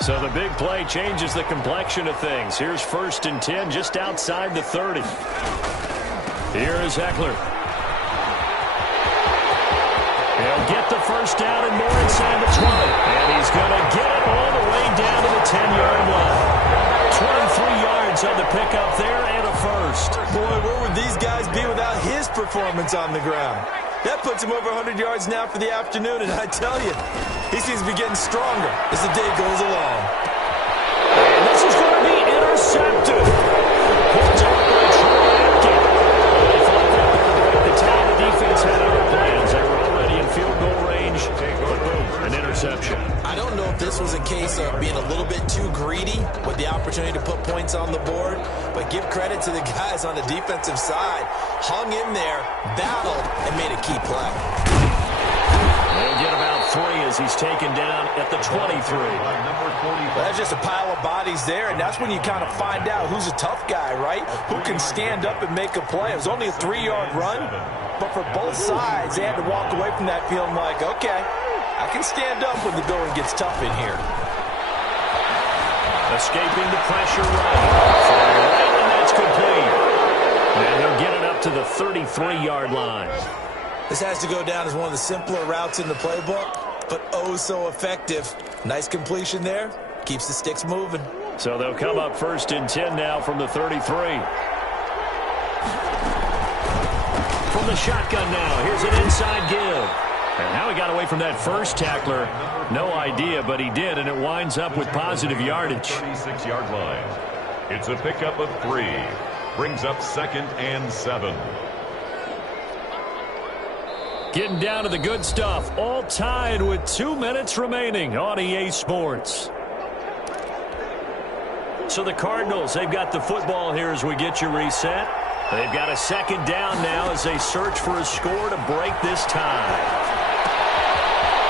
So the big play changes the complexion of things. Here's 1st and 10 just outside the 30. Here is Eckler. He'll get the first down and more inside the 20. And he's going to get it all the way down to the 10-yard line. 23 yards on the pickup there and a first. Boy, where would these guys be without his performance on the ground? That puts him over 100 yards now for the afternoon, and I tell you, he seems to be getting stronger as the day goes along. And this is going to be intercepted. Picked up by Troy Apke. They thought they were going to break the tie. The defense had other plans. They were already in field goal range. But boom, an interception. I don't know if this was a case of being a little bit too greedy with the opportunity to put points on the board, but give credit to the guys on the defensive side. Hung in there, battled, and made a key play. They'll get about 3 as he's taken down at the 23. Well, that's just a pile of bodies there, and that's when you kind of find out who's a tough guy, right? Who can stand up and make a play. It was only a 3-yard run, but for both sides, they had to walk away from that feeling like, okay, I can stand up when the going gets tough in here. Escaping the pressure right, and that's complete. And he'll get it up to the 33-yard line. This has to go down as one of the simpler routes in the playbook, but oh so effective. Nice completion there. Keeps the sticks moving. So they'll come up 1st and 10 now from the 33. From the shotgun now, here's an inside give. And how he got away from that first tackler, no idea, but he did, and it winds up with positive yardage. 36-yard line. It's a pickup of 3. Brings up 2nd and 7. Getting down to the good stuff, all tied with 2 minutes remaining on EA Sports. So the Cardinals, they've got the football here as we get you reset. They've got a 2nd down now as they search for a score to break this tie.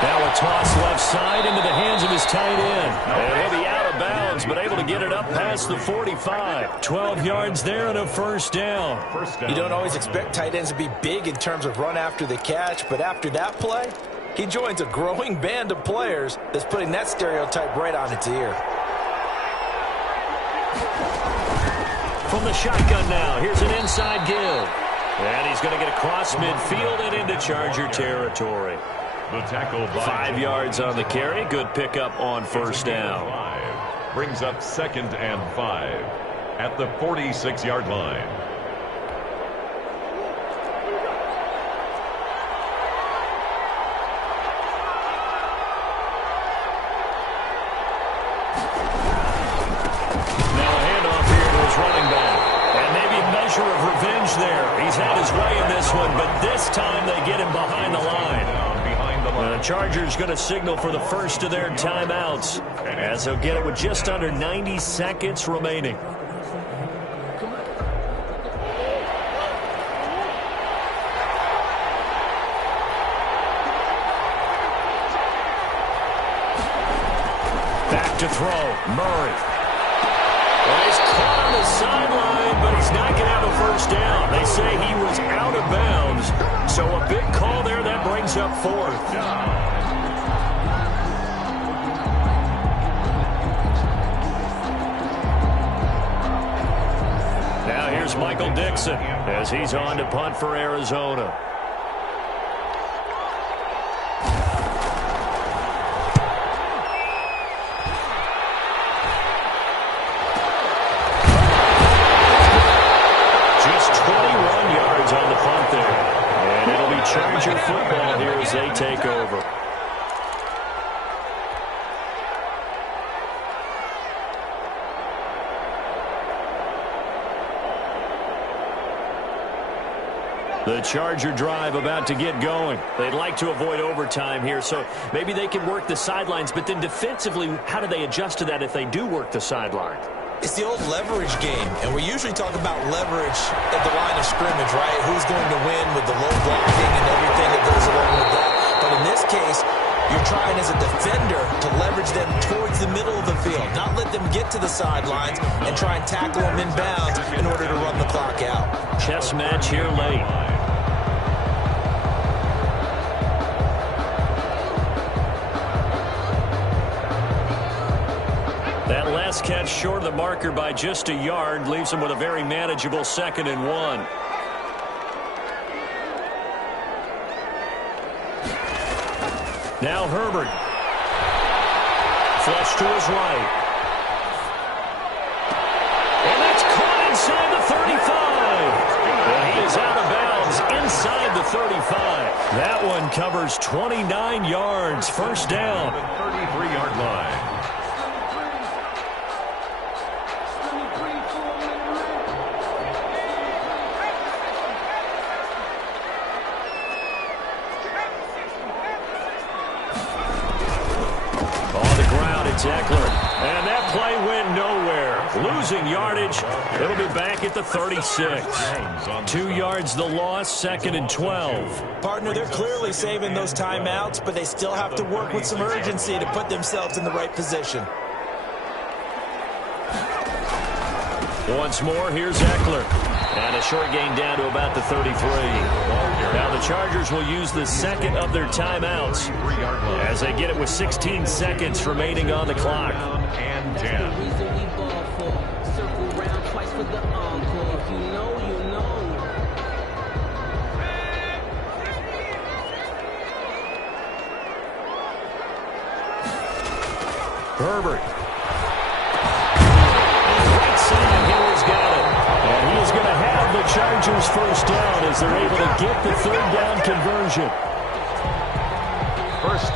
Now a toss left side into the hands of his tight end. And he'll be out of bounds, but able to get it up past the 45. 12 yards there and a first down. You don't always expect tight ends to be big in terms of run after the catch, but after that play, he joins a growing band of players that's putting that stereotype right on its ear. From the shotgun now, here's an inside give. And he's going to get across midfield and into Charger territory. The tackle by 5 yards on the carry. Good pickup on first down. 5. Brings up 2nd and 5 at the 46-yard line. Now a handoff here to his running back. And maybe a measure of revenge there. He's had his way in this one, but this time they get him behind the line. The Chargers going to signal for the first of their timeouts as they'll get it with just under 90 seconds remaining. Back to throw, Murray. Well, he's caught on the sideline, but he's not going to have a first down. They say he was out of bounds, so a big call there that brings up 4th. Now here's Michael Dixon as he's on to punt for Arizona. Charger football here as they take over. The Charger drive about to get going. They'd like to avoid overtime here, so maybe they can work the sidelines, but then defensively, how do they adjust to that if they do work the sideline? It's the old leverage game, and we usually talk about leverage at the line of scrimmage, right? Who's going to win with the low blocking and everything that goes along with that. But in this case, you're trying as a defender to leverage them towards the middle of the field, not let them get to the sidelines and try and tackle them inbounds in order to run the clock out. Chess match here late. pass catch short of the marker by just a yard. Leaves him with a very manageable 2nd and 1. Now Herbert. Flush to his right. And that's caught inside the 35. And he is out of bounds inside the 35. That one covers 29 yards. First down. 33-yard line. Eckler. And that play went nowhere. Losing yardage. It'll be back at the 36. 2 yards the loss, 2nd and 12. Partner, they're clearly saving those timeouts, but they still have to work with some urgency to put themselves in the right position. Once more, here's Eckler. And a short gain down to about the 33. Now the Chargers will use the second of their timeouts as they get it with 16 seconds remaining on the clock. And 10. That's the reason we ball for. Circle round twice for the encore. If you know, you know. Herbert. Right side, Hiller's got it. And he is going to have the Chargers first down as they're able to get the 3rd down conversion.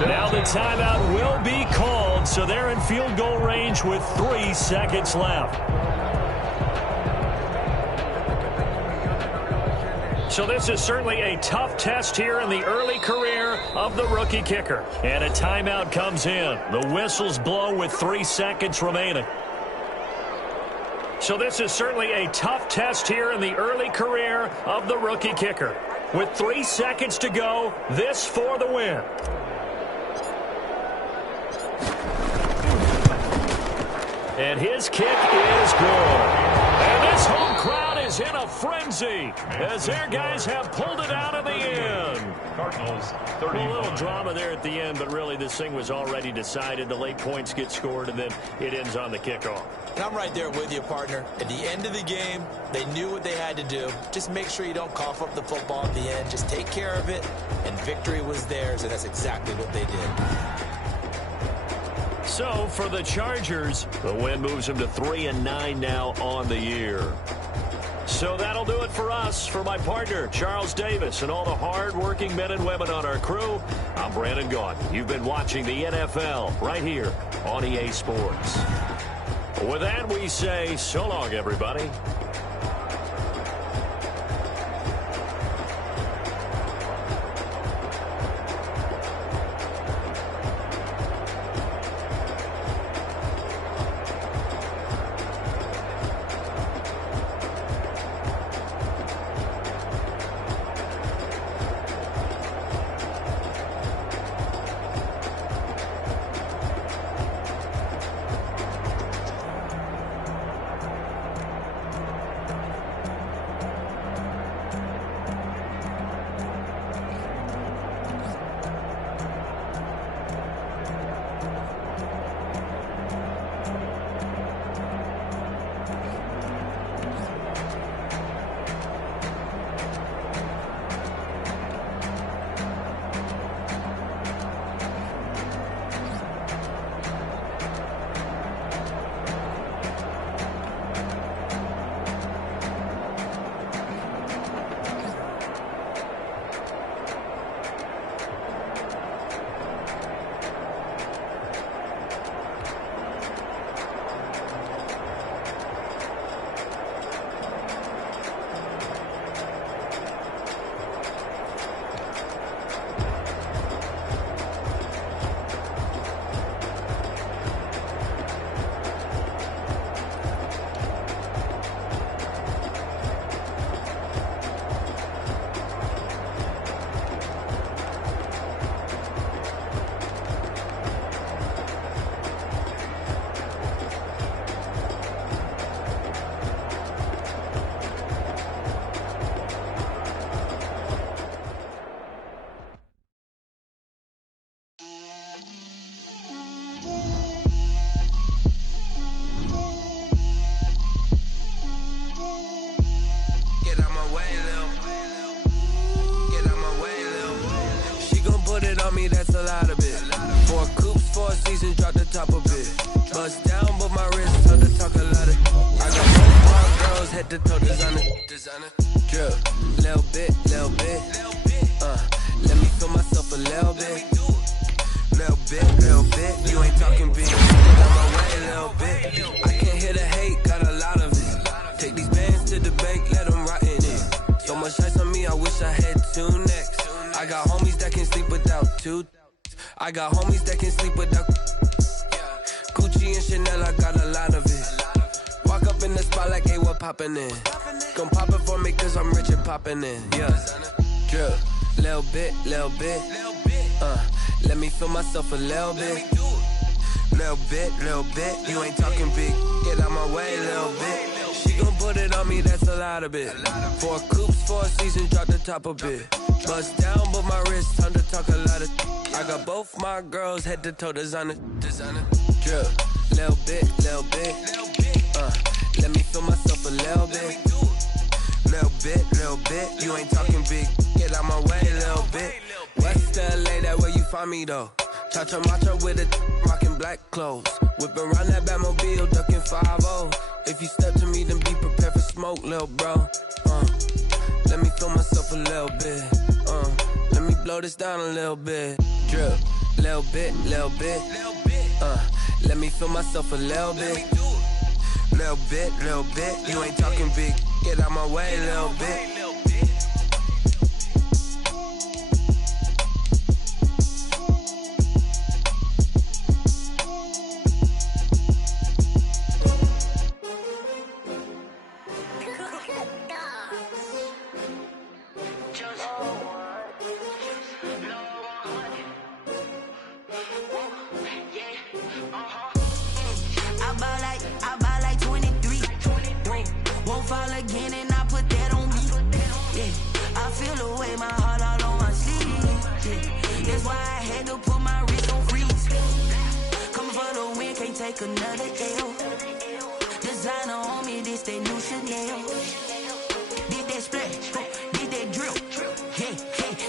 Now the timeout will be called, so they're in field goal range with 3 seconds left. So this is certainly a tough test here in the early career of the rookie kicker. And a timeout comes in. The whistles blow with 3 seconds remaining. So this is certainly a tough test here in the early career of the rookie kicker. With 3 seconds to go, this for the win. And his kick is good. And this home crowd is in a frenzy as their guys have pulled it out of the end. Cardinals, A little drama there at the end, but really this thing was already decided. The late points get scored, and then it ends on the kickoff. And I'm right there with you, partner. At the end of the game, they knew what they had to do. Just make sure you don't cough up the football at the end. Just take care of it, and victory was theirs, and that's exactly what they did. So for the Chargers, the win moves them to 3-9 now on the year. So that'll do it for us. For my partner, Charles Davis, and all the hard-working men and women on our crew, I'm Brandon Gaudin. You've been watching the NFL right here on EA Sports. With that, we say so long, everybody. on me, that's a lot of it. 4 coops, 4 seasons, drop the top of it. Bust down, but my wrist told to talk a lot of. I got both my girls, head to toe designer. Drip, little bit. Let me feel myself a little bit. Little bit. You ain't talking big. Get out my way, little bit. I can't hear the hate, got a lot of it. Take these bands to the bank, let them rot in it. So much ice on me, I wish I had 2 necks. I got homies that can sleep without 2. I got homies that can sleep without Gucci and Chanel, I got a lot of it. Walk up in the spot like, hey, what poppin' in? Gon' pop it for me cause I'm rich and poppin' in. Yeah, drip, little bit. Let me feel myself a little bit. Little bit. You ain't talking big, get out my way, little bit. She gon' put it on me, that's a lot of it. 4 coops, 4 seasons, drop the top of it. Bust down, but my wrist, time to talk a lot of. I got both my girls, head to toe designer. Drip, little bit. Let me feel myself a little bit. Little bit. You ain't talking big, get out my way, little bit. West LA, that where you find me though. Cha-cha matcha with it, rockin' black clothes. Whippin' around that Batmobile, duckin' 5-0. If you step to me, then be prepared for smoke, lil' bro. Let me feel myself a little bit. Let me blow this down a little bit. Drip, little bit. Let me feel myself a little bit. Little bit. You ain't talking big, get out my way, little bit. Another L. Designer on me, this they new Chanel. Did that splash, did that drill. Yeah,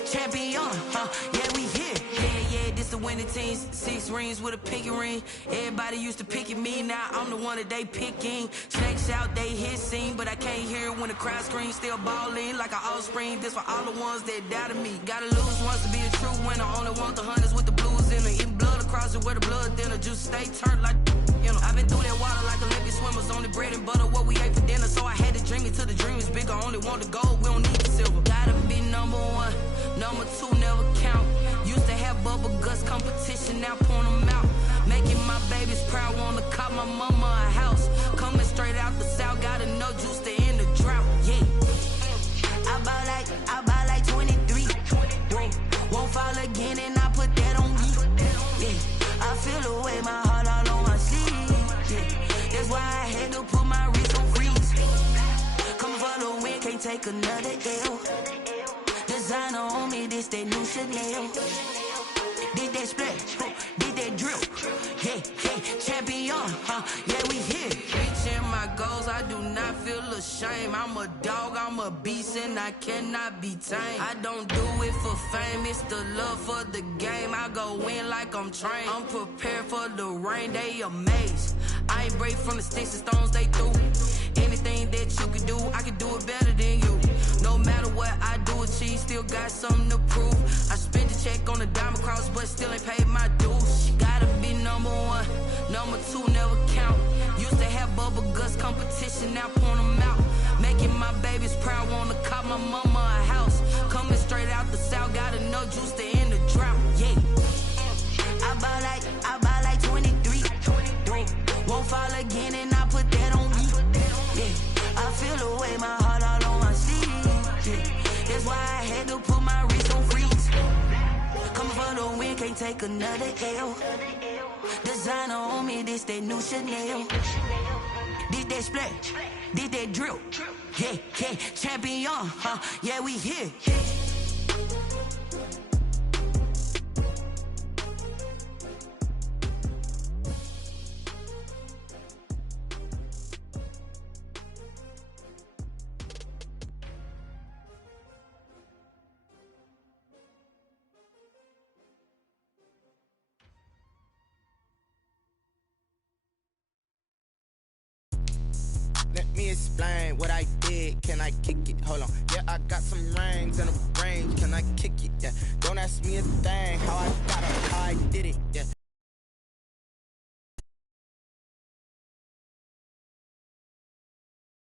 champion, yeah, we here. Yeah, this the winning teams. 6 rings with a pinky ring. Everybody used to pick at me, now I'm the one that they picking. Snakes out, they hit scene, but I can't hear it when the crowd screams. Still ballin' like an offspring. This for all the ones that doubted me. Gotta lose once to be a true winner. Only want the hunters with the blues in it. Eating blood across it where the blood thinner. Juice stay turned like. You know, I've been through that water like Olympic swimmers. Only bread and butter, what we ate for dinner. So I had to dream it till the dream is bigger. Only want the gold, we don't need the silver. Gotta be number 1, number 2 never count. Used to have bubble guts competition, now point them out. Making my babies proud, wanna cop my mama a house. Coming straight out the south, gotta know juice to end the drought. Yeah, I bought like 23. Won't fall again and I put that on me. Yeah, I feel the way my heart all on my sleeve. That's why I had to put my wrist on freeze. Coming for the win, can't take another L. Designer on me, this that new Chanel. Did that splash, did that drill. Yeah, champion, yeah, we here. Reaching my goals, I do not feel ashamed. I'm a dog, I'm a beast, and I cannot be tamed. I don't do it for fame, it's the love for the game. I go in like I'm trained. I'm prepared for the rain, they amazed. I ain't break from the sticks and stones they threw. Anything that you can do, I can do it better than you. No matter what I do, achieve, still got something to prove. I spent the check on the diamond cross, but still ain't paid my dues. Gotta be number 1, number 2 never count. Used to have bubble guts competition, now point them out. Making my babies proud, wanna cop my mama a house. Coming straight out the south, gotta know juice to end the drought. Yeah, I bought like 23. Won't fall again and I put that on me. Yeah, I feel the way my heart all on my sleeve. Yeah, that's why I had to put my wrist on freeze. Coming for the win, can't take another L. Designer on me, this that new Chanel. Did that splash, did that drill. Yeah, champion, yeah, we here. me explain what I did. Can I kick it? Hold on. Yeah, I got some rings and a range. Can I kick it? Yeah. Don't ask me a thing. How I got it, how I did it. Yeah.